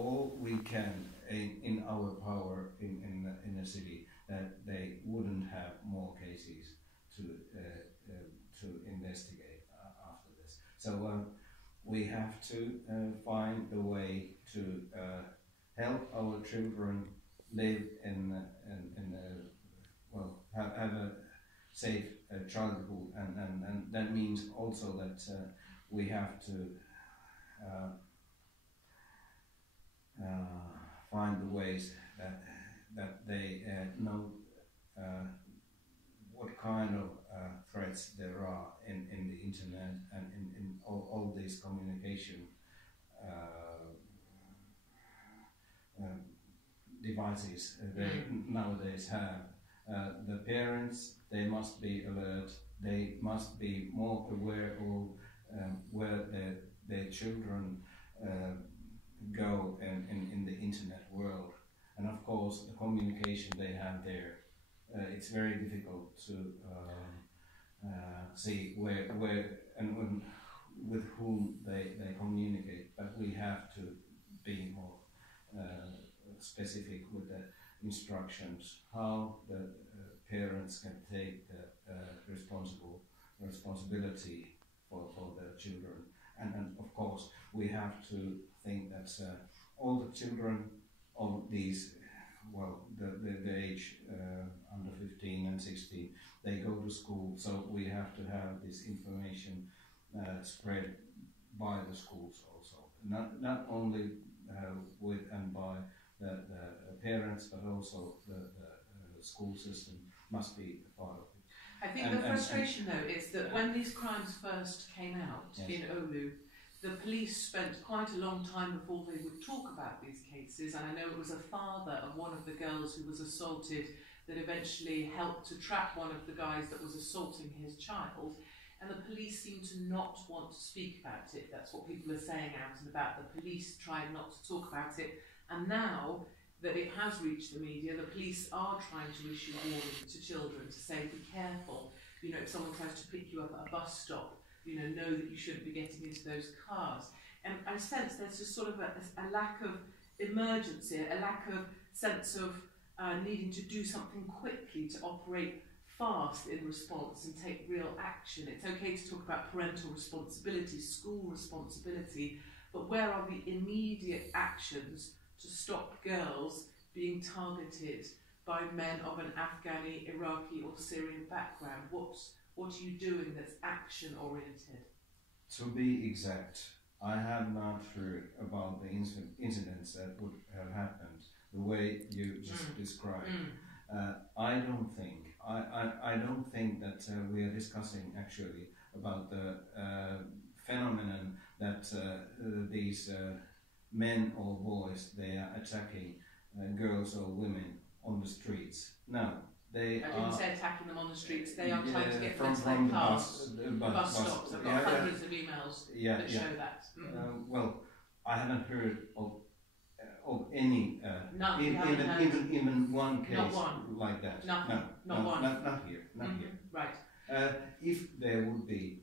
all we can in our power in the city, that they wouldn't have more cases to investigate after this. So we have to find a way to help our children live in have a safe childhood, and that means also that we have to find the ways that they know what kind of threats there are in the internet and in all these communication devices they nowadays have. The parents, they must be alert, they must be more aware of where their children go in the internet world. And of course, the communication they have there, it's very difficult to see where and with whom they communicate, but we have to be more specific with the instructions, how the parents can take the responsibility for their children. And of course, we have to think that all the children of these, well, the age under 15 and 16, they go to school, so we have to have this information spread by the schools also, not only with and by the parents, but also the school system must be a part of it. I think the frustration though is that when these crimes first came out in Oulu, the police spent quite a long time before they would talk about these cases, and I know it was a father of one of the girls who was assaulted that eventually helped to trap one of the guys that was assaulting his child, and the police seem to not want to speak about it. That's what people are saying out and about. The police trying not to talk about it, and now that it has reached the media, the police are trying to issue warnings to children to say, be careful, you know, if someone tries to pick you up at a bus stop, you know that you shouldn't be getting into those cars. And I sense there's just sort of a lack of emergency, a lack of sense of needing to do something quickly to operate fast in response and take real action. It's okay to talk about parental responsibility, school responsibility, but where are the immediate actions to stop girls being targeted by men of an Afghani, Iraqi or Syrian background? What are you doing that's action oriented? To be exact, I have not heard about the incidents that would have happened the way you just described. I don't think that we are discussing actually about the phenomenon that these men or boys, they are attacking girls or women on the streets. No, they I didn't say attacking them on the streets. They are trying to get them into their cars, bus stops. I've got hundreds of emails that show that. Well, I haven't heard of any even one case like that. Not one. Not here. Here. If there would be,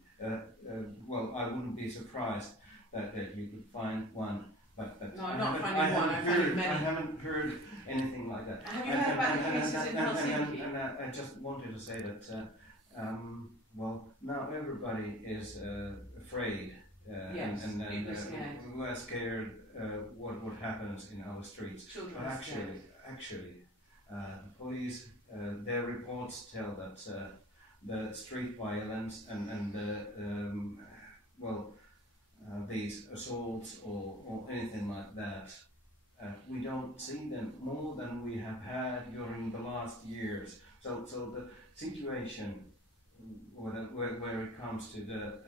well, I wouldn't be surprised that you could find one. But no, I'm not finding one. I've found many. I haven't heard anything like that. Have you heard about the cases in Helsinki? And I just wanted to say that, well, now everybody is afraid. Yes, and scared. We are scared what happens in our streets. Children but actually, police, their reports tell that the street violence and these assaults or anything like that, we don't see them more than we have had during the last years. So the situation where it comes to the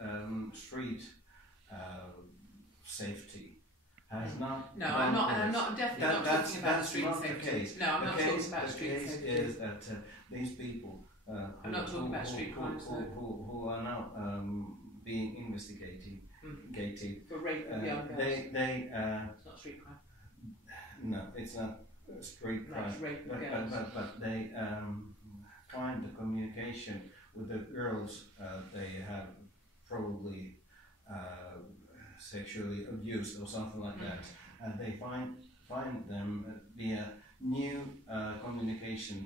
street safety has not. No, I'm not. And I'm definitely not talking about street safety. No, I'm not talking about street safety. The case is that these people I'm not talking about street crimes who are now being investigated for rape of young girls. It's not street crime. No, it's not street crime. It's rape of girls. But they find the communication with the girls they have probably sexually abused or something like that. and they find them via new communication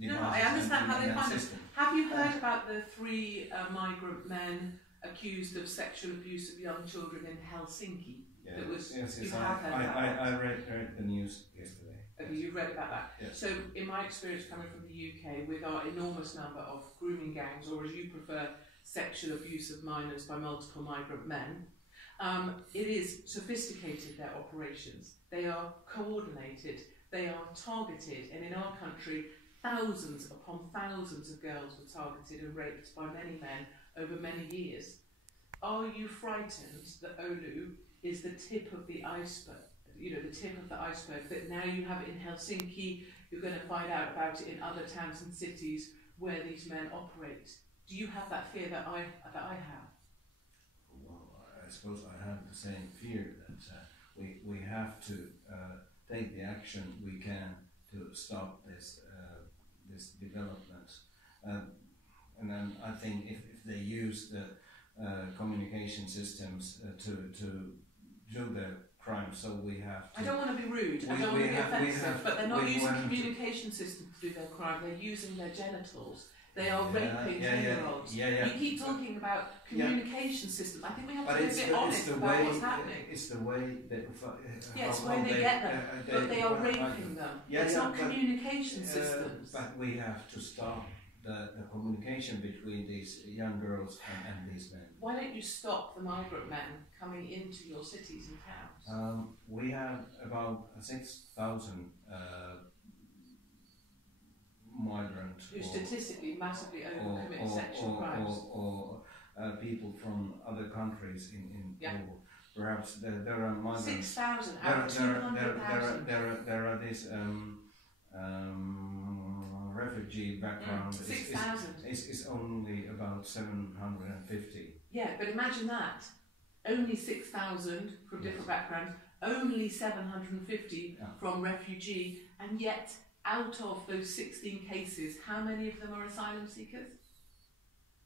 devices. No, I understand how they find them. System. Have you heard about the 3 migrant men accused of sexual abuse of young children in Helsinki? Yeah. That was, Yes, you have heard about that? I read the news yesterday. Okay, you've read about that. Yes. So, in my experience coming from the UK, with our enormous number of grooming gangs, or as you prefer, sexual abuse of minors by multiple migrant men, it is sophisticated, their operations. They are coordinated, they are targeted, and in our country, thousands upon thousands of girls were targeted and raped by many men over many years. Are you frightened that Oulu is the tip of the iceberg? You know, the tip of the iceberg, that now you have it in Helsinki, you're going to find out about it in other towns and cities where these men operate. Do you have that fear that I have? Well, I suppose I have the same fear that we have to take the action we can to stop this development. And then I think if they use the communication systems to do their crime, so we have to... I don't want to be rude, I don't want to be offensive, but they're not using communication systems to do their crime, they're using their genitals. They are raping 10-year-olds. You keep talking about communication systems. I think we have to be a bit honest about what's happening. It's the way that... Yes, where they get them, but they are raping them. It's not communication systems. But we have to stop the communication between these young girls and these men. Why don't you stop the migrant men coming into your cities and towns? We have about 6,000 migrants who statistically massively overcommit sexual crimes. Or people from other countries in Oulu. Perhaps there are migrants. 6,000 out of 200,000. There are these refugee background. 6,000 is only about 750. Yeah, but imagine that. Only 6,000 from different backgrounds, only 750 from refugee, and yet out of those 16 cases, how many of them are asylum seekers?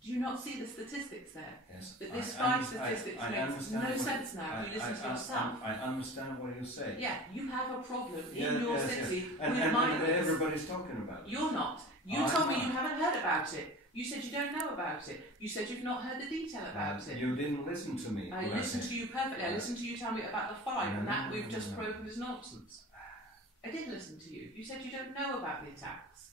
Do you not see the statistics there? Yes. That this statistics makes no sense now if you listen to yourself. I understand what you say. Yeah, you have a problem in your city with and migrants. Everybody's talking about it. You're not. You told me you haven't heard about it. You said you don't know about it. You said you've not heard the detail about it. You didn't listen to me. I listened to you perfectly. I listened to you tell me about the 5, and that we've just proven is nonsense. I did listen to you. You said you don't know about the attacks.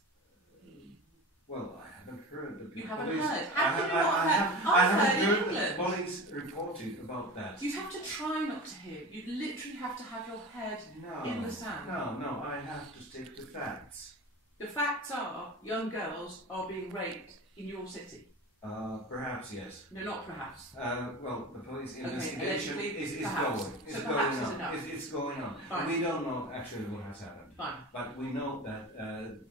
Well, I haven't heard the police. You haven't heard? How can you not have? I've heard in England. Police reported about that. You have to try not to hear. You literally have to have your head in the sand. No, I have to stick to facts. The facts are young girls are being raped in your city. Perhaps, yes. No, not perhaps. Well, the police investigation is perhaps. going on. Enough. It's going on. Fine. We don't know actually what has happened. Fine. But we know that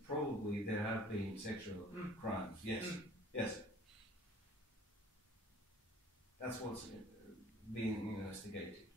probably there have been sexual crimes. Yes. Yes. That's what's being investigated.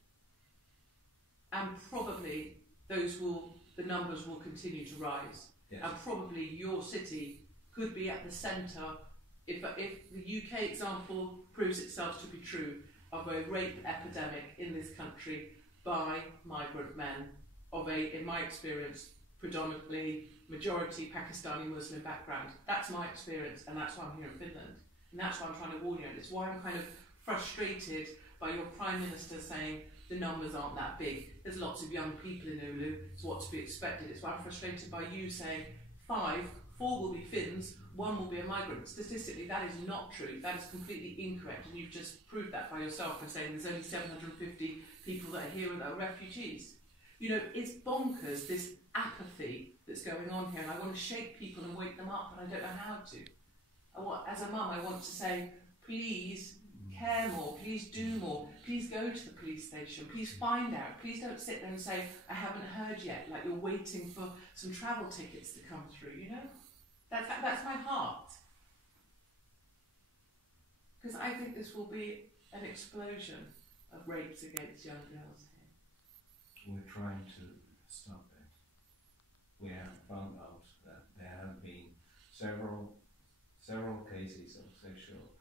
And probably the numbers will continue to rise. Yes. And probably your city could be at the centre, if the UK example proves itself to be true, of a rape epidemic in this country by migrant men of in my experience, predominantly majority Pakistani Muslim background. That's my experience, and that's why I'm here in Finland. And that's why I'm trying to warn you. And it's why I'm kind of frustrated by your Prime Minister saying the numbers aren't that big. There's lots of young people in Oulu, it's what to be expected. It's why I'm frustrated by you saying 4 will be Finns, 1 will be a migrant. Statistically, that is not true. That is completely incorrect, and you've just proved that by yourself by saying there's only 750 people that are here that are refugees. You know, it's bonkers, this apathy that's going on here, and I want to shake people and wake them up, and I don't know how to. As a mum, I want to say, please care more, please do more, please go to the police station, please find out, please don't sit there and say, I haven't heard yet, like you're waiting for some travel tickets to come through, you know? That's my heart. Because I think this will be an explosion of rapes against young girls here. We're trying to stop it. We have found out that there have been several cases of sexual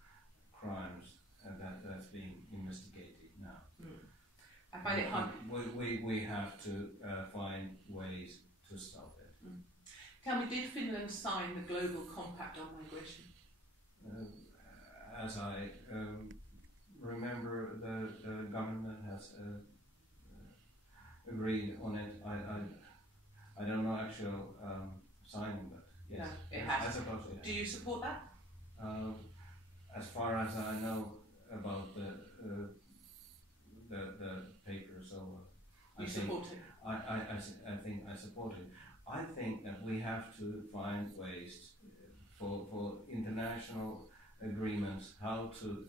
crimes and that's being investigated now. I find it hard. We have to find ways to stop it. Tell me, did Finland sign the Global Compact on Migration? As I remember, the government has agreed on it. I don't know actual signing, but yes, no, it has. I suppose it has. Do you support that? As far as I know about the paper, so you support it. I think I support it. I think that we have to find ways for international agreements how to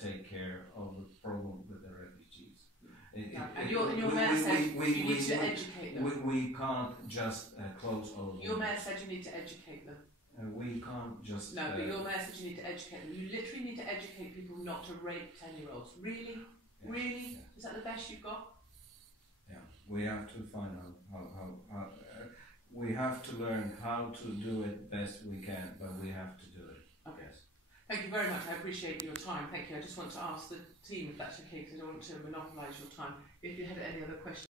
take care of the problem with the refugees. And your mayor said you need to educate them. We can't just close all. Your mayor said you need to educate them. We can't just. No, but your mayor said you need to educate them. You literally need to educate people not to rape 10-year-olds. Really? Yes, really? yes. Is that the best you've got? Yeah, we have to find out how we have to learn how to do it best we can, but we have to do it. Okay. Yes. Thank you very much. I appreciate your time. Thank you. I just want to ask the team, if that's okay, because I don't want to monopolise your time, if you had any other questions.